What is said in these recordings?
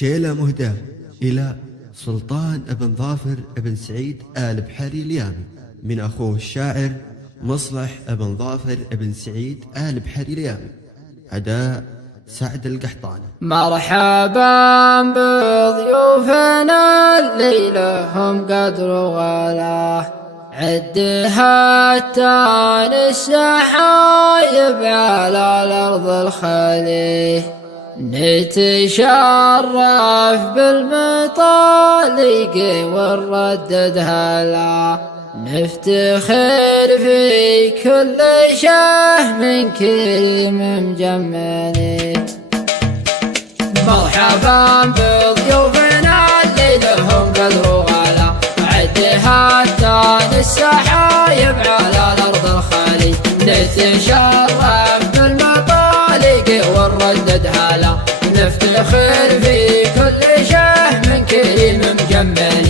شيلة مهداة إلى سلطان بن ظافر بن سعيد آل بحري اليامي من أخوه الشاعر مصلح بن ظافر بن سعيد آل بحري اليامي. أداء سعد القحطاني. مرحبا بضيوفنا الليلة هم قدر وغلا، عدها التان السحايب على الأرض الخالي، نتشرف بالمطالق ونردد هلا، نفتخر في كل شهم كريم مجمل. مرحبا بضيوفنا الليلة هم قدر وغلا، عدها التان السحايب على الأرض الخالي، نتشرف بالمطالق ونردد هلا، نفتخر في كل شهم كريم مجمل.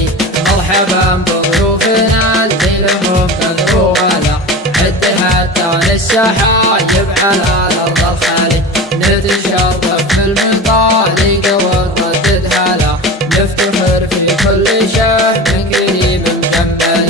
مرحبا بضيوفنا الليلة هم قدر وغلا، عدها التان السحايب على الأرض الخالي، نتشرف بالمطالق ونردد هلا، نفتخر في كل شهم كريم مجمل.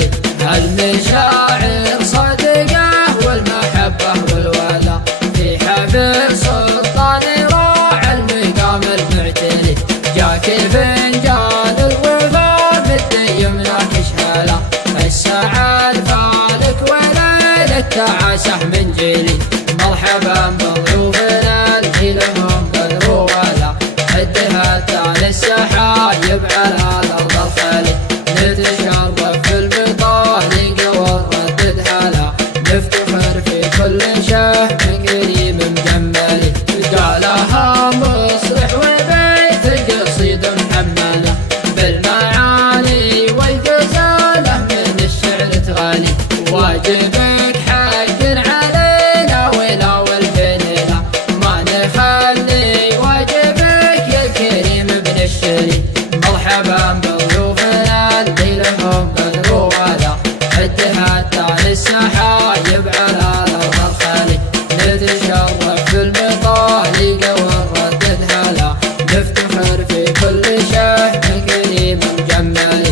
المشاعر صدقه والمحبة والولا، في حفل سلطان راعى المقام المعتلي، جاك فنجان الوفا بالديم ناكش هلا، السعد فالك وليل التعاسة من جيلي. مرحبا بضيوفنا الليلة هم قدر وغلا، عدها التان السحايب على الأرض الخالي، نتشرف في المطالق ونردد هلا، نفتخر في كل شهم كريم مجمل. قالها مصلح وبيت القصيد محمله، بالمعاني والغزاله من الشعر تغالي، واجبك حق علينا ولا والفنيله، ما نخلي واجبك يا الكريم ابن الشري. مرحبا بضيوفنا الليلة هم قدر وغلا، عدها التان السحايب على الأرض الخالي، نتشرف بالمطالق ونردد هلا، نفتخر في كل شهم كريم مجمل.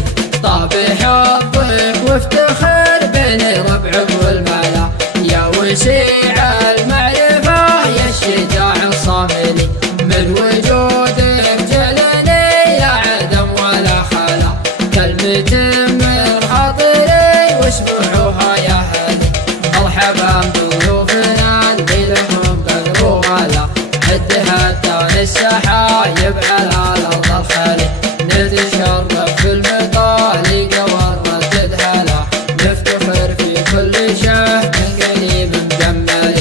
طابح الضيف وافتخر بين ربعك والملا، يا وسيع المعرفة يا الشجاع الصاملي، من وجودك جلني لا عدم ولا خلا، كلمة من خاطري واسمعوها يا هلي. مرحبا بضيوفنا الليلة هم قدر وغلا، عدها التان السحايب على الأرض الخالي، نتشرف بالمطالق ونردد هلا، نفتخر في كل شهم كريم مجمل.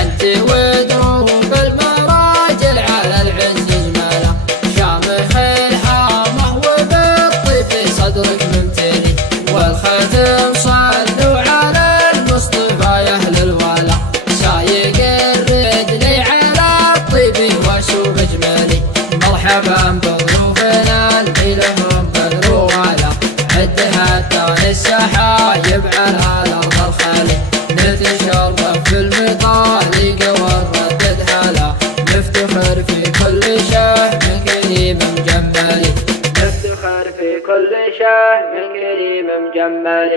انت ودروب المراجل على العز زمالة، شامخ الهامة وبالطيب صدرك ممتلي، والختم صلوا على المصطفى يا اهل الولا، سايق الرجل على الطيب وشوف جمالي. مرحبا بضيوفنا الليلة هم قدر وغلا، عدها التان السحايب على الأرض الخالي، نتشرف بالمطالق ونردد هلا، نفتخر في كل شهم كريم مجمل، نفتخر في كل شهم كريم مجمل.